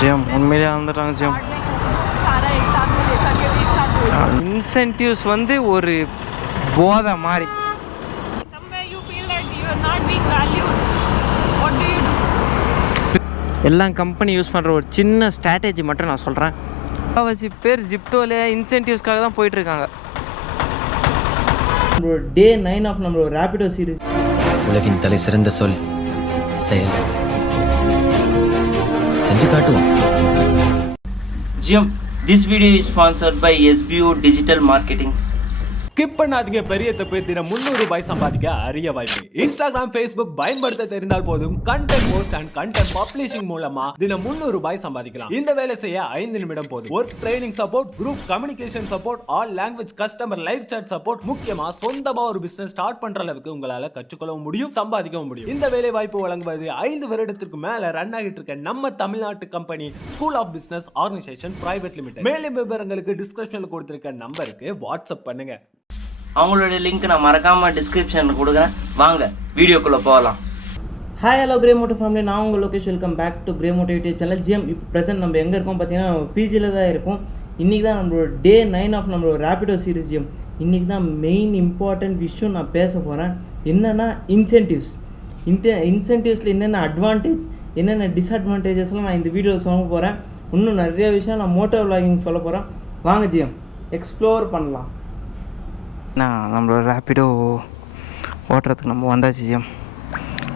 GM உண்மையிலே வந்துட்டாங்க GM. Incentives வந்து ஒரு போதை மாதிரி. எல்லாம் கம்பெனி யூஸ் பண்ணுற ஒரு சின்ன ஸ்ட்ராட்டஜி மட்டும் நான் சொல்கிறேன். முக்கால்வாசி பேர் ஜிப்டோவில் இன்சென்டிவ்ஸ்க்காக தான் போயிட்டுருக்காங்க. நம்மளோட டே 9 ஆஃப் நம்மளோட ரேபிடோ சீரிஸ். உலகின் தலை சிறந்த சொல் செயல். செஞ்சு காட்டுவோம். GM, this video is sponsored by SBO digital marketing. Skip பண்ணாதீங்க. பெரிய தப்பு. தினம் 300 ரூபாய் சம்பாதிக்க அரிய வாய்ப்பு. இன்ஸ்டாகிராம், Facebook பயன்படுத்த தெரிந்தால் போதும். Content post and content publishing மூலமா தினம் 300 ரூபாய் சம்பாதிக்கலாம். இந்த வேலை செய்ய 5 நிமிடம் போதும். Work training support, group communication support, all language customer live chat support, முக்கியமா சொந்தமா ஒரு பிசினஸ் ஸ்டார்ட் பண்ற அளவுக்கு உங்களால கற்றுக்கொள்ளவும் முடியும், சம்பாதிக்கவும் முடியும். இந்த வேலை வாய்ப்பு வழங்குவது 5 வருடத்திற்கு மேல ரன் ஆகிட்டு இருக்க நம்ம தமிழ்நாட்டு company school of business organisation private limited. மேலும் விவரங்களுக்கு டிஸ்கிரிப்ஷன்ல கொடுத்திருக்க நம்பருக்கு வாட்ஸ்அப் பண்ணுங்க. அவங்களோட லிங்க் நான் மறக்காமல் டிஸ்கிரிப்ஷனில் கொடுக்குறேன். வாங்க வீடியோக்குள்ளே போகலாம். Hi, hello Grey Moto family. நான் உங்கள் Lokesh. Welcome back to Grey Moto YouTube channel. GM இப்போ ப்ரெசென்ட் நம்ம எங்கே இருக்கோம் பார்த்தீங்கன்னா பிஜியில் தான் இருக்கும். இன்றைக்கி தான் நம்மளோட டே 9 ஆஃப் நம்மளோட ரேபிடோ சீரிஸ். ஜிஎம் இன்றைக்கி தான் மெயின் இம்பார்ட்டன்ட் விஷயம் நான் பேச போகிறேன். என்னென்னா இன்சென்டிவ்ஸ். இன்சென்டிவ்ஸில் என்னென்ன அட்வான்டேஜ், என்னென்ன டிஸ்அட்வான்டேஜஸ்லாம் நான் இந்த வீடியோவில் சொல்ல போகிறேன். இன்னும் நிறைய விஷயம் நான் மோட்டோ விளாகிங் சொல்ல போகிறேன். வாங்க ஜிஎம் எக்ஸ்ப்ளோர் பண்ணலாம். நம்மளோட ரேப்பிடோ ஓட்டுறதுக்கு நம்ம வந்தாச்சு ஜிஎம்.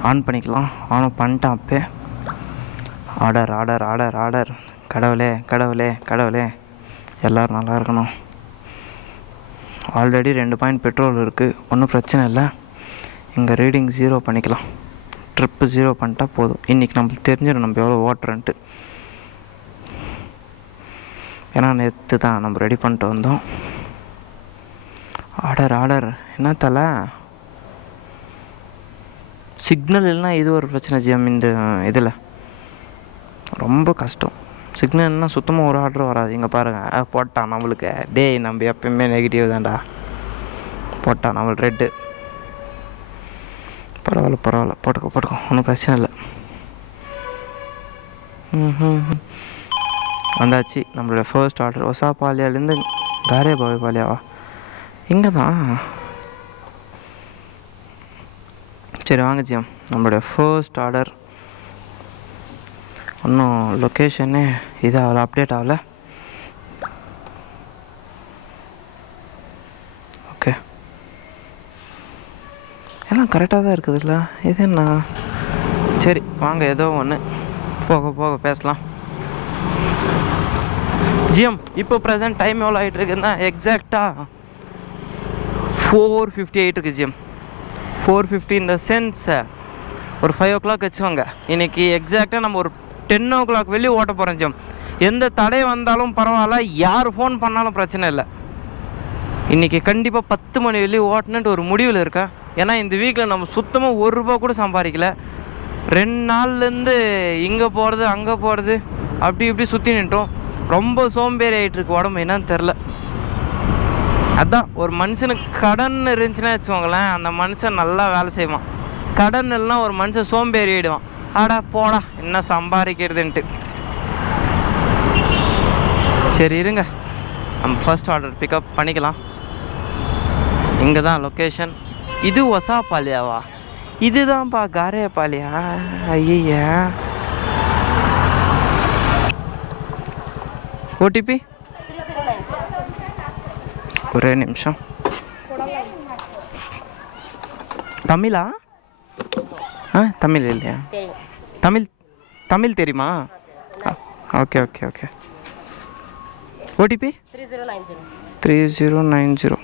ஆன் பண்ணிக்கலாம். ஆனும் பண்ணிட்டான். அப்போ ஆர்டர் ஆர்டர் ஆர்டர் ஆர்டர். கடவுளே கடவுளே கடவுளே, எல்லோரும் நல்லா இருக்கணும். ஆல்ரெடி 2 பாயிண்ட் பெட்ரோல் இருக்குது, ஒன்றும் பிரச்சனை இல்லை. இங்கே ரீடிங் 0 பண்ணிக்கலாம். ட்ரிப்பு 0 பண்ணிட்டா போதும். இன்றைக்கி நம்மளுக்கு தெரிஞ்சிடும் நம்ம எவ்வளோ ஓட்டுறன்ட்டு. ஏன்னா நேற்று தான் நம்ம ரெடி பண்ணிட்டு வந்தோம். Order order. என்ன தலை சிக்னல் இல்லைனா இது ஒரு பிரச்சனை ஜிஎம். இந்த இதில் ரொம்ப கஷ்டம். சிக்னல் இல்லைனா சுத்தமாக ஒரு ஆர்டர் வராது. இங்கே பாருங்கள், போட்டான் நம்மளுக்கு. டேய், நம்ம எப்பயுமே நெகட்டிவ் தான்டா. போட்டான் நம்மளுக்கு ரெட்டு. பரவாயில்ல பரவாயில்ல, போட்டுக்கோ ஒன்றும் பிரச்சனை இல்லை. வந்தாச்சு நம்மளோட ஃபர்ஸ்ட் ஆர்டர். ஒசா பாலியாலேருந்து காரே பாவி பாலியாவா? இங்கே தான். சரி வாங்க ஜிஎம், நம்மளுடைய ஃபர்ஸ்ட் ஆர்டர். இன்னும் லொக்கேஷனே இதாகல, அப்டேட் ஆகலை. ஓகே, எல்லாம் கரெக்டாக தான் இருக்குதுல்ல. இது என்ன? சரி வாங்க, ஏதோ ஒன்று போக போக பேசலாம். ஜிஎம் இப்போ ப்ரெசன்ட் டைம் எவ்வளோ ஆகிட்டு இருக்குதுன்னா எக்ஸாக்டாக 4:58 இருக்குது ஜிஎம். 4:50 இந்த சென்ஸ் ஒரு 5 o'clock வச்சுக்கோங்க. இன்றைக்கி எக்ஸாக்டாக நம்ம ஒரு 10 o'clock வெளியே ஓட்ட போகிறோம் ஜிஎம். எந்த தடை வந்தாலும் பரவாயில்ல, யார் ஃபோன் பண்ணாலும் பிரச்சனை இல்லை. இன்றைக்கி கண்டிப்பாக 10 மணி வெளியே ஓட்டணுன்ட்டு ஒரு முடிவில் இருக்கேன். ஏன்னா இந்த வீக்கில் நம்ம சுத்தமாக ₹1 கூட சம்பாதிக்கல. 2 நாள்லேருந்து இங்கே போகிறது அங்கே போகிறது அப்படி இப்படி சுற்றி நின்றோம். ரொம்ப சோம்பேறி ஆகிட்டுருக்கு உடம்பு, என்னன்னு தெரில. அதுதான், ஒரு மனுஷனுக்கு கடன் இருந்துச்சுன்னா வச்சுக்கோங்களேன், அந்த மனுஷன் நல்லா வேலை செய்வான். கடன் இல்லைனா ஒரு மனுஷன் சோம்பேறி ஆகிடுவான். ஆடா போடா என்ன சம்பாதிக்கிறதுன்ட்டு. சரி இருங்க, நம்ம ஃபர்ஸ்ட் ஆர்டர் பிக்கப் பண்ணிக்கலாம். இங்கே தான் லொக்கேஷன். இது ஒசா பாலியாவா? இதுதான்ப்பா காரே பாலியா? ஐயா, ஓடிபி ஒரே நிமிஷம். தமிழா? தமிழ் இல்லையா? தமிழ் தெரியுமா? Okay okay okay. ஓடிபி 3090.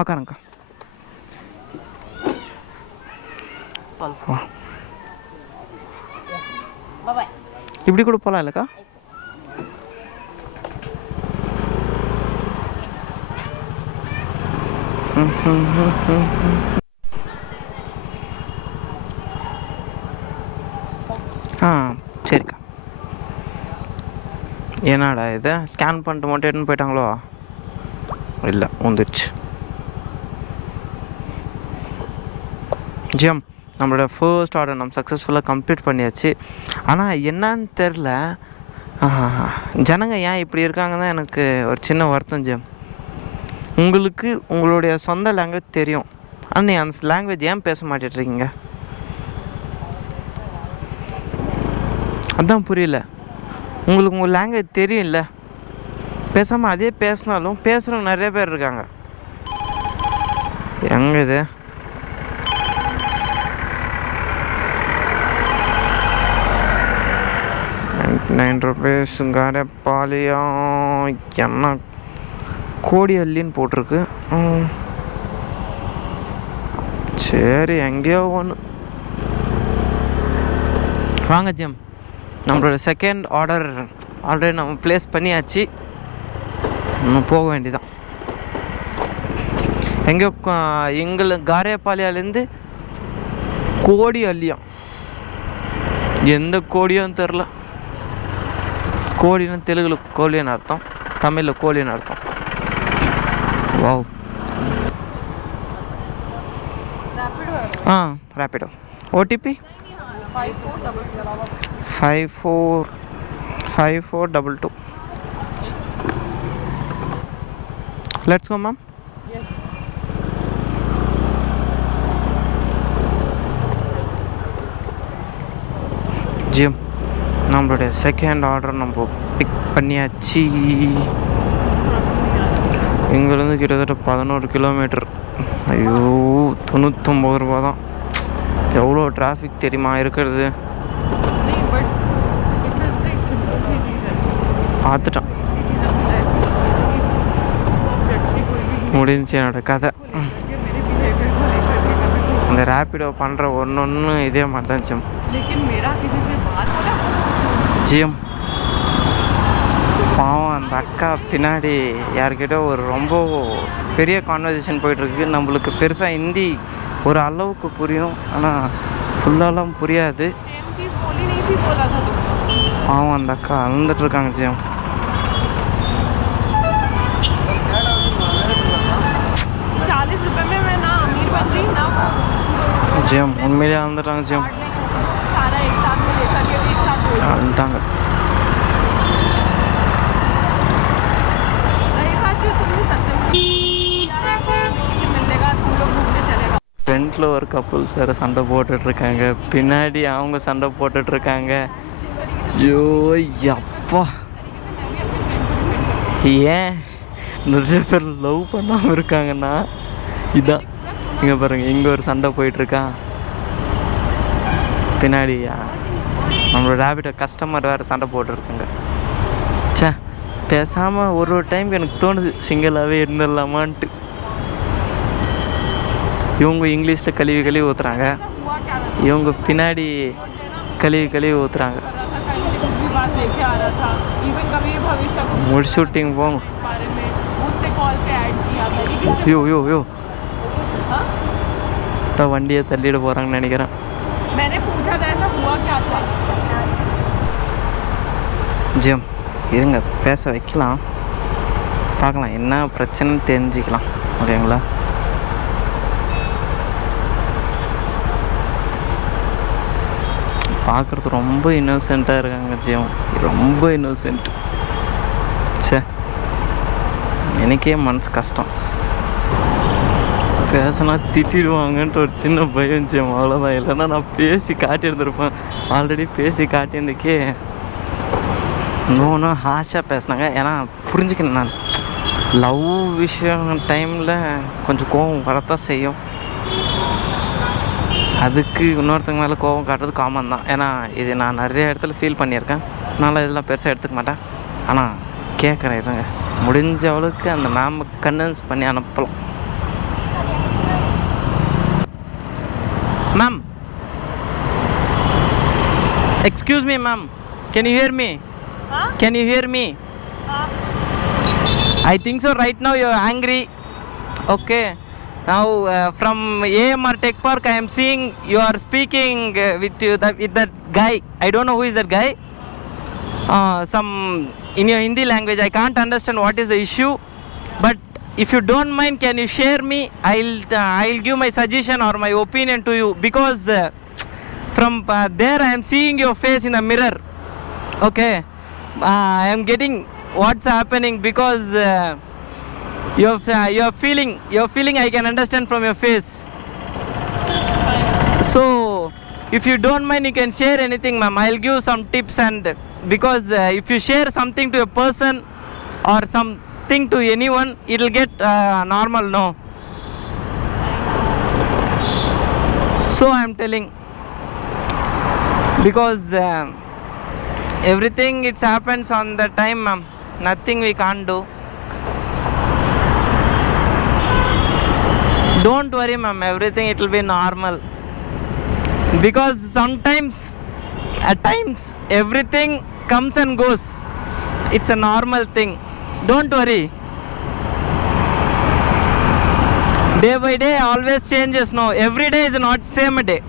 உக்காருங்கக்கா. இப்படி கூட போகலாம் இல்லைக்கா? சரிக்கா. என்னடா இது, ஸ்கேன் பண்ணிட்டு மட்டும் எடுத்துன்னு போயிட்டாங்களோ? இல்லை, வந்துடுச்சு. ஜிஎம் நம்மளோட ஃபர்ஸ்ட் ஆர்டர் நம்ம சக்ஸஸ்ஃபுல்லாக கம்ப்ளீட் பண்ணியாச்சு. ஆனால் என்னன்னு தெரில, ஜனங்க ஏன் இப்படி இருக்காங்க தான் எனக்கு ஒரு சின்ன வருத்தம் ஜெம். உங்களுக்கு உங்களுடைய சொந்த லாங்குவேஜ் தெரியும், ஆனால் நீ அந்த லாங்குவேஜ் ஏன் பேச மாட்டேட்ருக்கீங்க? அதான் புரியல. உங்களுக்கு உங்கள் லாங்குவேஜ் தெரியும்ல, பேசாமல் அதே பேசினாலும் பேசுகிறவங்க நிறைய பேர் இருக்காங்க. எங்கே இது? ₹9 காரைப்பாளையம் என்ன கோடியல்லின்னு போட்டிருக்கு. சரி, எங்கேயோ ஒன்று. வாங்க ஜெம், நம்மளோட செகண்ட் ஆர்டர் ஆல்ரெடி நம்ம ப்ளேஸ் பண்ணியாச்சு. இன்னும் போக வேண்டியதான். எங்கேயோ காரைப்பாளையாலேருந்து கோடியல்லியம், எந்த கோடியும் தெரில. கோழின்னு தெலுங்குல கோழின்னு அர்த்தம், தமிழில் கோழின்னு அர்த்தம். Wow. Rapido. OTP 5452. Let's go ma'am. GM, நம்மளுடைய செகண்ட் ஆர்டர் நம்ம பிக் பண்ணியாச்சு. இங்கேருந்து கிட்டத்தட்ட 11 கிலோமீட்டர். ஐயோ, ₹99 தான். எவ்வளோ டிராஃபிக் தெரியுமா இருக்கிறது? பார்த்துட்டேன், முடிஞ்சு என்னோட கதை. இந்த ரேப்பிடோ பண்ணுற ஒன்று இதே மாதிரி தான் ஜிம். ஜிஎம், பாவம் அந்த அக்கா பின்னாடி யார்கிட்ட ஒரு ரொம்ப பெரிய கான்வர்சேஷன் போயிட்டுருக்கு. நம்மளுக்கு பெருசாக ஹிந்தி ஒரு அளவுக்கு புரியும், ஆனால் ஃபுல்லாலாம் புரியாது. பாவம் அந்த அக்கா அழுந்துட்டுருக்காங்க ஜிஎம். ஜிஎம் உண்மையிலே அழுந்துட்டாங்க ஜிஎம், அழுந்துட்டாங்க. ஃப்ரண்ட்டில் ஒரு கப்புள்ஸ் வேறு சண்டை போட்டுட்ருக்காங்க, பின்னாடி அவங்க சண்டை போட்டுட்ருக்காங்க. ஐயோ அப்பா, ஏன் நிறைய பேர் லவ் பண்ணாமல் இருக்காங்கன்னா இதான். இங்கே பாருங்கள், இங்கே ஒரு சண்டை போயிட்டுருக்கான், பின்னாடி நம்மளோட ரேபிட்டோ கஸ்டமர் வேறு சண்டை போட்டுருக்காங்க. சே, பேசாமல் ஒரு டைம் எனக்கு தோணுது சிங்கிளாகவே இருந்துடலாமான்ட்டு. இவங்க இங்கிலீஷில் கழுவி ஊற்றுறாங்க, இவங்க பின்னாடி கழுவி ஊற்றுறாங்க. முடி ஷூட்டிங் போங்க. யோ வண்டியை தள்ளிட போகிறாங்கன்னு நினைக்கிறேன். ஜிம் இருங்க, பேச வைக்கலாம், பார்க்கலாம் என்ன பிரச்சனைன்னு தெரிஞ்சுக்கலாம். ஓகேங்களா? பார்க்குறது ரொம்ப இன்னோசென்ட்டாக இருக்காங்க ஜிம், ரொம்ப இன்னோசென்ட். சே, எனக்கே மனசு கஷ்டம். பேசினா திட்டிடுவாங்கன்ட்டு ஒரு சின்ன பயம் ஜிம், அவ்வளோதான். இல்லைன்னா நான் பேசி காட்டியிருந்துருப்பேன். ஆல்ரெடி பேசி காட்டியிருந்துக்கே இன்னும் ஹாஷாக பேசினாங்க. ஏன்னா புரிஞ்சுக்கணும், நான் லவ் விஷயம் டைமில் கொஞ்சம் கோபம் வரத்தான் செய்யும். அதுக்கு இன்னொருத்தங்க மேலே கோபம் காட்டுறது காமன் தான். ஏன்னா இது நான் நிறைய இடத்துல ஃபீல் பண்ணியிருக்கேன். அதனால் இதெல்லாம் பெருசாக எடுத்துக்க மாட்டேன். ஆனால் கேட்குறேன், இருங்க, முடிஞ்ச அளவுக்கு அந்த மேம் கன்வின்ஸ் பண்ணி அனுப்பலாம். Ma'am, excuse me ma'am, can you hear me? Can you hear me? I think so right now you are angry. Okay. Now from AMR Tech Park I am seeing you are speaking with that guy. I don't know who is that guy. Some in your Hindi language I can't understand what is the issue, but if you don't mind, can you share me? I'll give my suggestion or my opinion to you, because from there I am seeing your face in the mirror. Okay, I am getting what's happening, because you're feeling I can understand from your face. So if you don't mind, you can share anything, ma'am. I'll give some tips, and because if you share something to a person or something to anyone, it'll get normal, no? So I'm telling, because everything it happens on the time, ma'am. Nothing we can't do. Don't worry, ma'am. Everything it will be normal. Because sometimes, at times, everything comes and goes. It's a normal thing. Don't worry. Day by day always changes, no? Every day is not same day.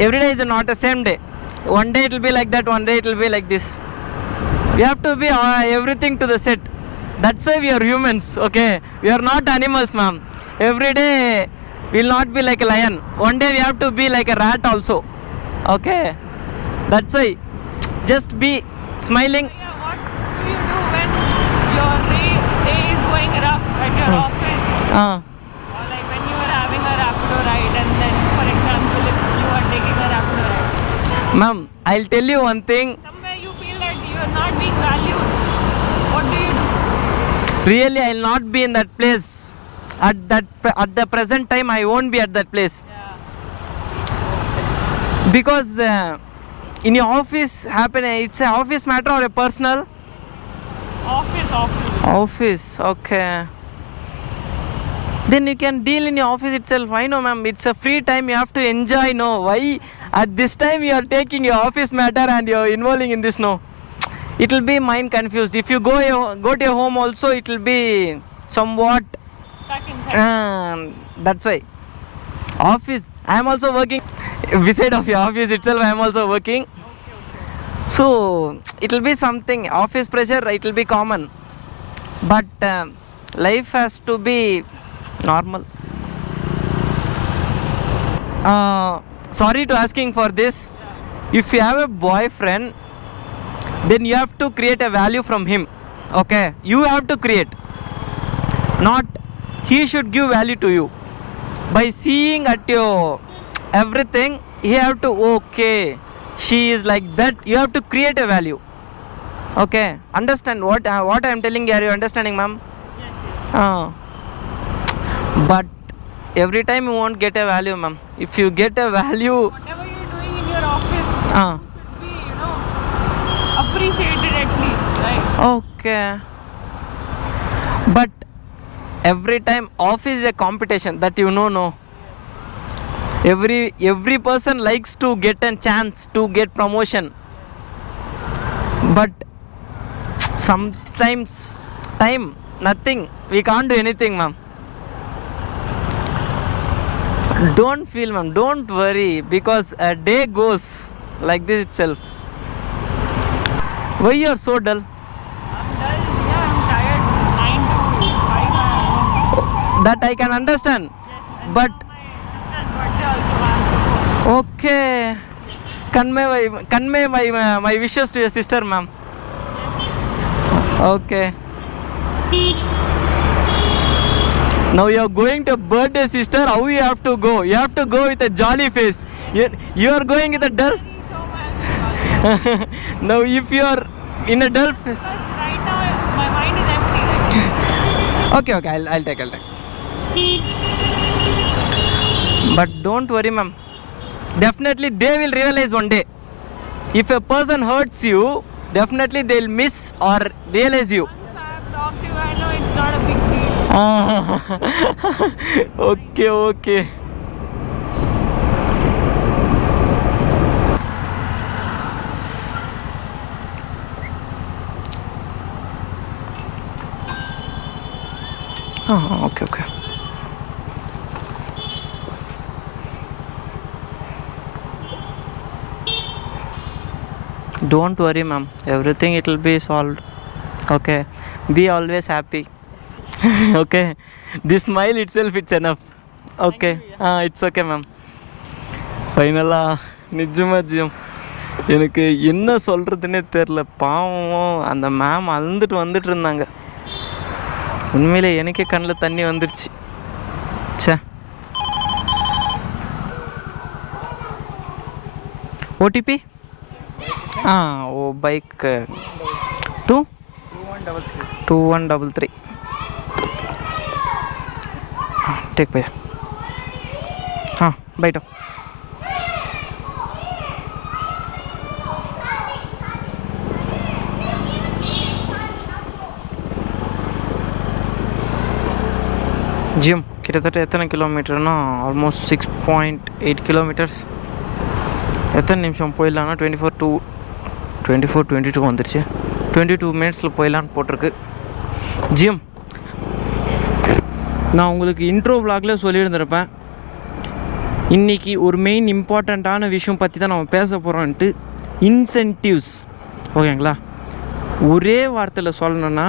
Every day is not the same day. One day it will be like that, one day it will be like this. We have to be everything to the set. That's why we are humans, okay? We are not animals, ma'am. Every day we will not be like a lion. One day we have to be like a rat also, okay? That's why just be smiling. Yeah, what do you do when your day is going rough at your office? Or like when you are having a Rapido ride, and then, for example, if you are taking a Rapido ride, Ma'am, I'll tell you one thing. somewhere you feel that you are not being valued, what do you do? Really, I'll not be in that place. At the present time, I won't be at that place. Yeah. Because in your office it's an office matter or a personal? Office, okay. Then you can deal in your office itself. I know, ma'am, it's a free time, you have to enjoy, no? Why at this time you are taking your office matter and you're involving in this, no? It will be mind confused. If you go to your home also, it will be somewhat Stuck inside. that's why. Office, I am also working. Beside of your office itself, I am also working. So it will be something. Office pressure, it will be common. But life has to be normal. Sorry to asking for this. If you have a boyfriend, then you have to create a value from him. Okay, you have to create. Not he should give value to you. By seeing at your everything, you have to, okay, she is like that. You have to create a value. Okay, understand what I am telling you? Are you understanding, ma'am? Yes. But every time you won't get a value, ma'am. If you get a value, Whatever you're doing in your office uh, should be, appreciated at least, right? okay. But every time office is a competition, that no. Every person likes to get a chance to get promotion. But sometimes time, nothing. We can't do anything, ma'am. Don't feel, ma'am. Don't worry, because a day goes like this itself. Why you are so dull? I'm dull. Yeah, I'm tired. 9 to 5 hours. That I can understand. And But now my sister's birthday also, ma'am. okay, convey my wishes to your sister, ma'am. Okay. Now you are going to birthday sister. How you have to go? You have to go with a jolly face. You are going with a dull. So much. Now if you are in a dull face. Because right now my mind is empty. Okay, I'll take. But don't worry, ma'am. Definitely they will realize one day. If a person hurts you, definitely they'll miss or realize you. Once I've talked to you, I know it's not a big deal. Okay. Okay. Don't worry, ma'am. Everything it will be solved. Okay. Be always happy. Okay this smile it self it's enough. Okay it's okay ma'am. ஃபைனலாக நிஜமா ஜியம் எனக்கு என்ன சொல்கிறதுனே தெரில. பாவம் அந்த ma'am அழுந்துட்டு வந்துட்டு இருந்தாங்க. உண்மையிலே எனக்கே கண்ணில் தண்ணி வந்துருச்சு. சே ஓடிபி ஓ பைக் 2133 टेक भैया. हाँ बैठो. ஜிம் கிட்டத்தட்ட எத்தனை கிலோமீட்டர்னா ஆல்மோஸ்ட் 6.8 கிலோமீட்டர்ஸ். எத்தனை நிமிஷம் போயிடலான்னா 22 வந்துருச்சு. 22 மினிட்ஸில் போயிடலான்னு போட்டிருக்கு. ஜிம் நான் உங்களுக்கு இன்ட்ரோ விளாகில் சொல்லியிருந்திருப்பேன், இன்றைக்கி ஒரு மெயின் இம்பார்ட்டண்ட்டான விஷயம் பற்றி தான் நம்ம பேச போகிறோன்ட்டு. இன்சென்டிவ்ஸ். ஓகேங்களா? ஒரே வார்த்தையில் சொல்லணுன்னா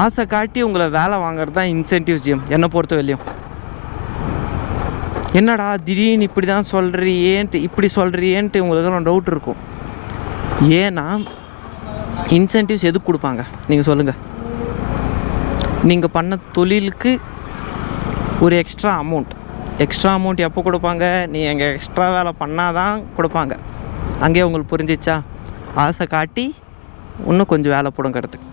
ஆசை காட்டி உங்களை வேலை வாங்குறது தான் இன்சென்டிவ்ஸ் ஜிம் என்னை பொறுத்த வரையும். என்னடா திடீர்னு இப்படி தான் இப்படி சொல்கிறியேன்ட்டு உங்களுக்கு டவுட் இருக்கும். ஏன்னா இன்சென்டிவ்ஸ் எதுக்கு கொடுப்பாங்க நீங்கள் சொல்லுங்கள்? நீங்கள் பண்ண தொழிலுக்கு ஒரு எக்ஸ்ட்ரா அமௌண்ட் எப்போ கொடுப்பாங்க? நீங்கள் எக்ஸ்ட்ரா வேலை பண்ணால் தான் கொடுப்பாங்க. அங்கேயே உங்களுக்கு புரிஞ்சிச்சா? ஆசை காட்டி இன்னும் கொஞ்சம் வேலை போடுங்கிறதுக்கு.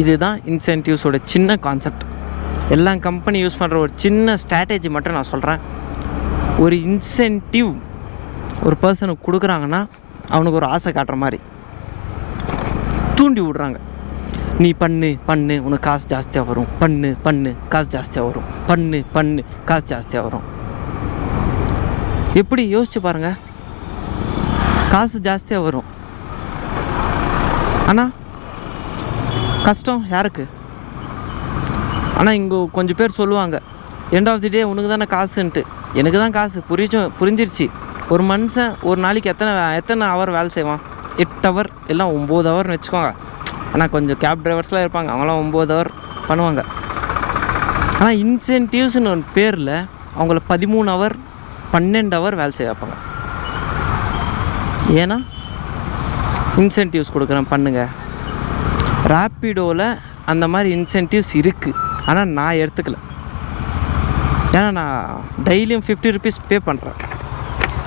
இதுதான் இன்சென்டிவ்ஸோட சின்ன கான்செப்ட். எல்லா கம்பெனி யூஸ் பண்ணுற ஒரு சின்ன ஸ்ட்ராட்டஜி மட்டும் நான் சொல்கிறேன். ஒரு இன்சென்டிவ் ஒரு பர்சனுக்கு கொடுக்குறாங்கன்னா அவனுக்கு ஒரு ஆசை காட்டுற மாதிரி தூண்டி விடுறாங்க. நீ பண்ணு உனக்கு காசு ஜாஸ்தியாக வரும், பண்ணு காசு ஜாஸ்தியாக வரும், பண்ணு காசு ஜாஸ்தியாக வரும். எப்படி யோசிச்சு பாருங்கள், காசு ஜாஸ்தியாக வரும். ஆனால் கஷ்டம் யாருக்கு? ஆனால் இங்கே கொஞ்சம் பேர் சொல்லுவாங்க, எண்ட் ஆஃப் தி டே உனக்கு தானே காசுன்ட்டு. எனக்கு தான் காசு புரிஞ்சிருச்சு. ஒரு மனுஷன் ஒரு நாளைக்கு எத்தனை ஹவர் வேலை செய்வான்? 8 ஹவர் எல்லாம் 9 ஹவர்னு வச்சுக்கோங்க. ஆனால் கொஞ்சம் கேப் டிரைவர்ஸ்லாம் இருப்பாங்க, அவங்களாம் 9 ஹவர் பண்ணுவாங்க. ஆனால் இன்சென்டிவ்ஸ்னு ஒரு பேரில் அவங்கள 13 ஹவர் 12 ஹவர் வேலை செய்ய வைப்பாங்க. ஏன்னா இன்சென்டிவ்ஸ் கொடுக்குறேன் பண்ணுங்க. ராப்பிடோவில் அந்த மாதிரி இன்சென்டிவ்ஸ் இருக்குது, ஆனால் நான் எடுத்துக்கல. ஏன்னா நான் டெய்லியும் 50 ருபீஸ் பே பண்ணுறேன்.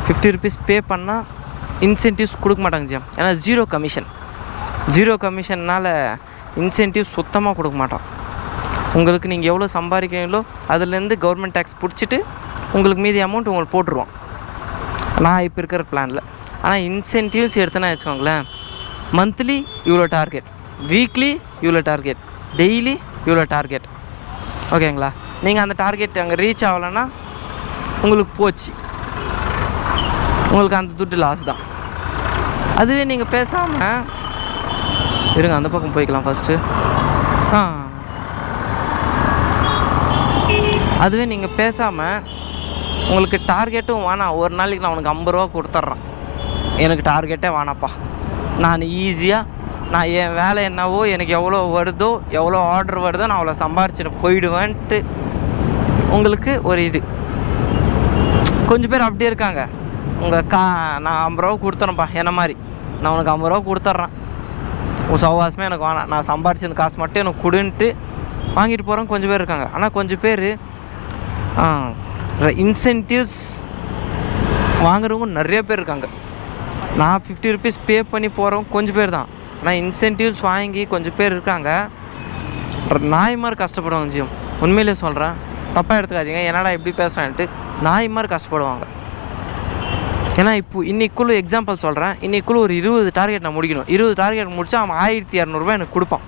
50 ருபீஸ் பே பண்ணால் இன்சென்டிவ்ஸ் கொடுக்க மாட்டாங்க ஜியம். ஏன்னா ஜீரோ கமிஷன்னால் இன்சென்டிவ்ஸ் சுத்தமாக கொடுக்க மாட்டான். உங்களுக்கு நீங்கள் எவ்வளோ சம்பாதிக்கிறீங்களோ அதுலேருந்து கவர்மெண்ட் டேக்ஸ் பிடிச்சிட்டு உங்களுக்கு மீதி அமௌண்ட் உங்களுக்கு போட்டுருவோம் நான் இப்போ இருக்கிற பிளானில். ஆனால் இன்சென்டிவ்ஸ் எடுத்தேன்னா வச்சுக்கோங்களேன், மந்த்லி இவ்வளோ டார்கெட், வீக்லி இவ்வளோ டார்கெட், டெய்லி இவ்வளோ டார்கெட். ஓகேங்களா? நீங்கள் அந்த டார்கெட் அங்கே ரீச் ஆகலைன்னா உங்களுக்கு போச்சு, உங்களுக்கு அந்த துட்டு லாஸ் தான். அதுவே நீங்கள் பேசாமல் இருங்க, அந்த பக்கம் போய்க்கலாம் ஃபஸ்ட்டு. அதுவே நீங்கள் பேசாமல் உங்களுக்கு டார்கெட்டும் வேணாம், ஒரு நாளைக்கு நான் உனக்கு 50 ரூபா கொடுத்துட்றேன், எனக்கு டார்கெட்டே வேணாப்பா, நான் ஈஸியாக நான் என் வேலை என்னவோ எனக்கு எவ்வளோ வருதோ எவ்வளோ ஆர்டர் வருதோ நான் அவ்வளோ சம்பாரிச்சுட்டு போயிடுவேன்ட்டு உங்களுக்கு ஒரு இது. கொஞ்சம் பேர் அப்படியே இருக்காங்க, நான் 50 ரூபா கொடுத்துறேன்ப்பா, என்ன மாதிரி நான் உனக்கு 50 ரூபா கொடுத்துட்றேன், உன் சவாசமே எனக்கு வேணாம், நான் சம்பாரிச்சு அந்த காசு மட்டும் எனக்கு கொடுன்ட்டு வாங்கிட்டு போகிறோம். கொஞ்சம் பேர் இருக்காங்க. ஆனால் கொஞ்சம் பேர் இன்சென்டிவ்ஸ் வாங்குறவங்க நிறைய பேர் இருக்காங்க. நான் 50 ருபீஸ் பே பண்ணி போகிறவங்க கொஞ்சம் பேர் தான். ஆனால் இன்சென்டிவ்ஸ் வாங்கி கொஞ்சம் பேர் இருக்காங்க, நாய் மாதிரி கஷ்டப்படுவாங்க ஜியம். உண்மையிலே சொல்கிறேன், தப்பாக எடுத்துக்காதீங்க, என்னடா எப்படி பேசுகிறான்ட்டு. நாய் மாதிரி கஷ்டப்படுவாங்க. ஏன்னா இன்னைக்குள்ள எக்ஸாம்பிள் சொல்கிறேன், இன்னைக்குள்ள ஒரு 20 டார்கெட் நான் முடிக்கணும். 20 டார்கெட் முடித்தா அவன் 1200 ரூபா எனக்கு கொடுப்பான்.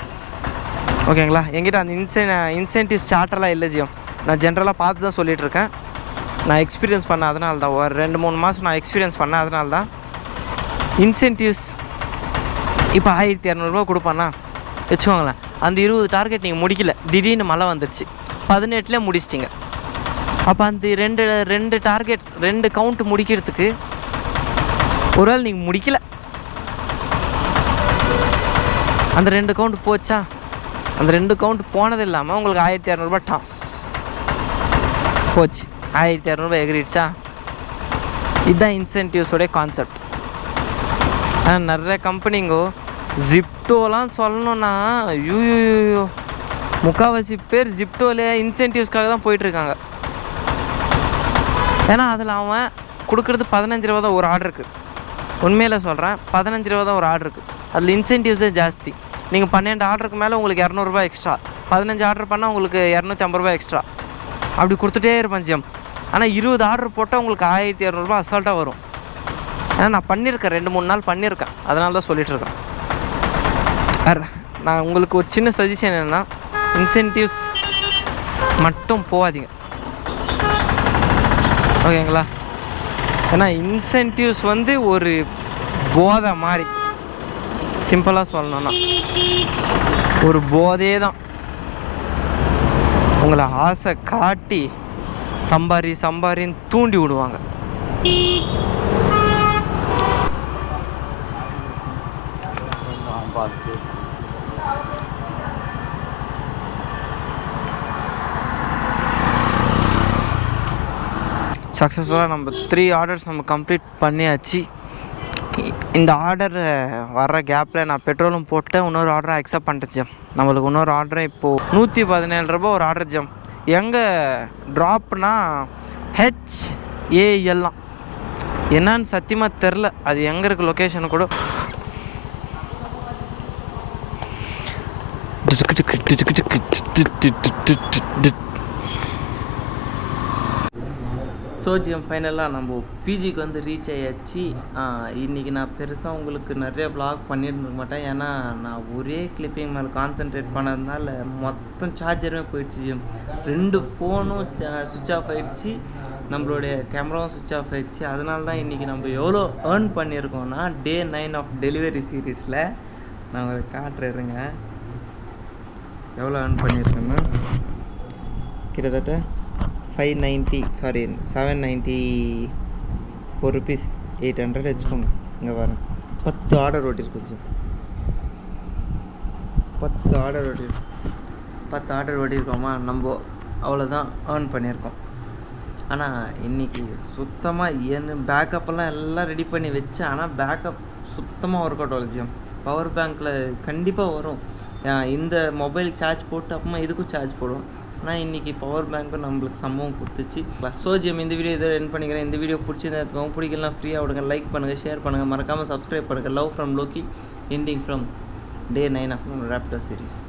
ஓகேங்களா? என்கிட்ட அந்த இன்சென்டிவ்ஸ் சார்ட்டெல்லாம் இல்லை ஜியம். நான் ஜென்ரலாக பார்த்து தான் சொல்லிகிட்ருக்கேன். நான் எக்ஸ்பீரியன்ஸ் பண்ண அதனால தான், ஒரு 2-3 மாதம் நான் எக்ஸ்பீரியன்ஸ் பண்ணேன். அதனால தான் இன்சென்டிவ்ஸ் இப்போ 1200 ரூபா கொடுப்பான்னா வச்சுக்கோங்களேன். அந்த 20 டார்கெட் நீங்கள் முடிக்கல, திடீர்னு மழை வந்துடுச்சு, 18லே முடிச்சிட்டிங்க. அப்போ அந்த ரெண்டு டார்கெட் 2 கவுண்ட் முடிக்கிறதுக்கு ஒருவேளை நீங்கள் முடிக்கல, அந்த 2 கவுண்ட் போச்சா, அந்த 2 கவுண்ட் போனது இல்லாமல் உங்களுக்கு 1200 டாம் போச்சு. 1200 எகிரிடுச்சா. இதுதான் இன்சென்டிவ்ஸோடைய கான்செப்ட். ஆனால் நிறைய கம்பெனிங்கோ ஜிப்டோலாம் சொல்லணுன்னா ஐயோ முக்கால்வாசி பேர் ஜிப்டோவிலே இன்சென்டிவ்ஸ்க்காக தான் போயிட்டுருக்காங்க. ஏன்னா அதில் அவன் கொடுக்குறது 15 ரூபா தான் ஒரு ஆர்டருக்கு. உண்மையில் சொல்கிறேன், 15 ரூபா தான் ஒரு ஆர்டருக்கு. அதில் இன்சென்டிவ்ஸே ஜாஸ்தி. நீங்கள் 12 ஆர்டருக்கு மேலே உங்களுக்கு 200 எக்ஸ்ட்ரா, 15 ஆர்டர் பண்ணால் உங்களுக்கு 250 எக்ஸ்ட்ரா, அப்படி கொடுத்துட்டே இருப்பேன் ஜிஎம். ஆனால் 20 ஆர்டர் போட்டால் உங்களுக்கு 1200 அசால்ட்டாக வரும். ஏன்னா நான் பண்ணியிருக்கேன், 2-3 நாள் பண்ணியிருக்கேன், அதனால தான் சொல்லிகிட்ருக்கேன். நான் உங்களுக்கு ஒரு சின்ன சஜஷன் என்னென்னா, இன்சென்டிவ்ஸ் மட்டும் போகாதீங்க, ஓகேங்களா? ஏன்னா இன்சென்டிவ்ஸ் வந்து ஒரு போதை மாதிரி, சிம்பிளாக சொல்லணும்னா ஒரு போதே தான். உங்களை ஆசை காட்டி சம்பாரின்னு தூண்டி விடுவாங்க. சக்ஸஸ்ஃபுல்லாக நம்ம 3 ஆர்டர்ஸ் நம்ம கம்ப்ளீட் பண்ணியாச்சு. இந்த ஆர்டர் வர்ற கேப்பில் நான் பெட்ரோலும் போட்டு இன்னொரு ஆர்டரை அக்செப்ட் பண்ணிட்டேன். நம்மளுக்கு இன்னொரு ஆர்டரை இப்போது 117 ரூபா ஒரு ஆர்டர் ஜம். எங்கே ட்ராப்னா HALலாம் என்னன்னு சத்தியமாக தெரில, அது எங்கே இருக்குது லொக்கேஷனு கூட. ஸோ ஜிஎம் ஃபைனலாக நம்ம பிஜிக்கு வந்து ரீச் ஆயாச்சு. இன்றைக்கி நான் பெருசாக உங்களுக்கு நிறைய வ்ளாக் பண்ணியிருந்துக்க மாட்டேன், ஏன்னா நான் ஒரே கிளிப்பிங் மேலே கான்சென்ட்ரேட் பண்ணதுனால மொத்தம் சார்ஜருமே போயிடுச்சு ஜிஎம். 2 ஃபோனும் சுவிட்ச் ஆஃப் ஆகிடுச்சு, நம்மளுடைய கேமராவும் சுவிட்ச் ஆஃப் ஆகிடுச்சு. அதனால தான் இன்றைக்கி நம்ம எவ்வளோ ஏர்ன் பண்ணியிருக்கோன்னா, Day 9 ஆஃப் டெலிவரி சீரீஸில் நான் உங்களுக்கு காட்டுறேங்க எவ்வளோ ஏர்ன் பண்ணியிருக்கேன்னா, கிட்டத்தட்ட 794 ருபீஸ், 800 வச்சுக்கோங்க. இங்கே வரேன், 10 ஆர்டர் ஓட்டிருக்கு. 10 ஆர்டர் ஓட்டியிருக்கோமா, நம்ம அவ்வளோதான் ஏர்ன் பண்ணியிருக்கோம். ஆனால் இன்றைக்கி சுத்தமாக பேக்கப்பெல்லாம் எல்லாம் ரெடி பண்ணி வச்சேன், ஆனால் பேக்கப் சுத்தமாக ஒர்க் அவுட் ஆகல. பவர் பேங்க்கில் கண்டிப்பாக வரும், இந்த மொபைல் சார்ஜ் போட்டு அப்புறமா இதுக்கும் சார்ஜ் போடும். ஆனால் இன்றைக்கி பவர் பேங்க்கும் நம்மளுக்கு சம்பவம் கொடுத்துச்சு. ஸோ ஜிஎம் இந்த வீடியோ இதை எண்ட் பண்ணிக்கிறேன். இந்த வீடியோ பிடிச்சிருந்தா பிடிக்கலாம் ஃப்ரீயாக விடுங்க, லைக் பண்ணுங்கள், ஷேர் பண்ணுங்கள், மறக்காமல் சப்ஸ்கிரைப் பண்ணுங்கள். Love from Loki, ending from Day 9 of Raptor series.